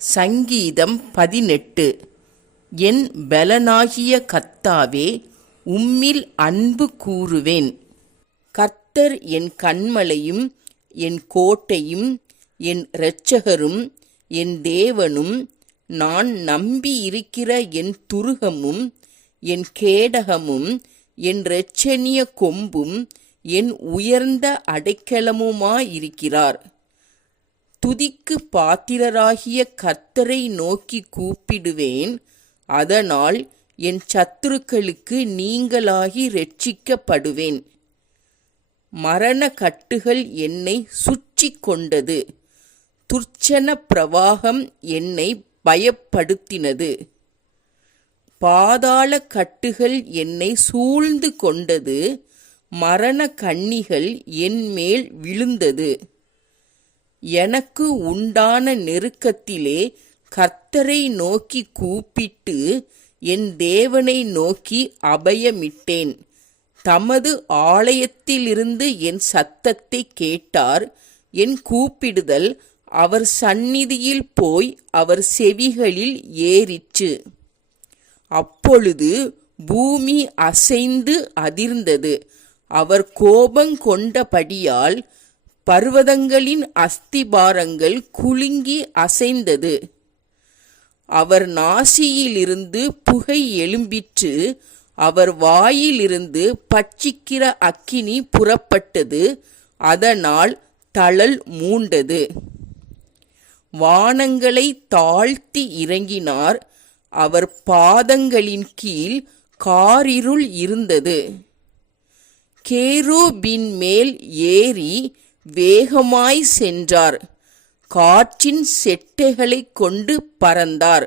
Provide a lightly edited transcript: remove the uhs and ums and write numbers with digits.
சங்கீதம் 18. என் பலனாகிய கர்த்தாவே, உம்மில் அன்பு கூருவேன். கர்த்தர் என் கன்மலையும் என் கோட்டையும் என் இரட்சகரும் என் தேவனும், நான் நம்பியிருக்கிற என் துருகமும் என் கேடகமும் என் இரட்சணிய கொம்பும் என் உயர்ந்த அடைக்கலமுமாயிருக்கிறார். துதிக்கு பாத்திரராகிய கர்த்தரை நோக்கி கூப்பிடுவேன், அதனால் என் சத்துருக்களுக்கு நீங்களாகி இரட்சிக்கப்படுவேன். மரண கட்டுகள் என்னை சுற்றி கொண்டது, துர்ச்சன பிரவாகம் என்னை பயப்படுத்தினது. பாதாள கட்டுகள் என்னை சூழ்ந்து கொண்டது, மரண கண்ணிகள் என் மேல் விழுந்தது. எனக்கு உண்டான நெருக்கத்திலே கர்த்தரை நோக்கி கூப்பிட்டு என் தேவனை நோக்கி அபயமிட்டேன். தமது ஆலயத்திலிருந்து என் சத்தத்தை கேட்டார். என் கூப்பிடுதல் அவர் சந்நிதியில் போய் அவர் செவிகளில் ஏறிற்று. அப்பொழுது பூமி அசைந்து அதிர்ந்தது. அவர் கோபங்கொண்டபடியால் பர்வதங்களின் அஸ்திபாரங்கள் குலுங்கி அசைந்தது. அவர் நாசியிலிருந்து புகை எழும்பிற்று, அவர் வாயிலிருந்து பட்சிக்கிற அக்கினி புறப்பட்டது, அதனால் தழல் மூண்டது. வானங்களை தாழ்த்தி இறங்கினார், அவர் பாதங்களின் கீழ் காரிருள் இருந்தது. கேருபீன் மேல் ஏறி வேகமாய் சென்றார், காற்றின் செட்டைகளைக் கொண்டு பறந்தார்.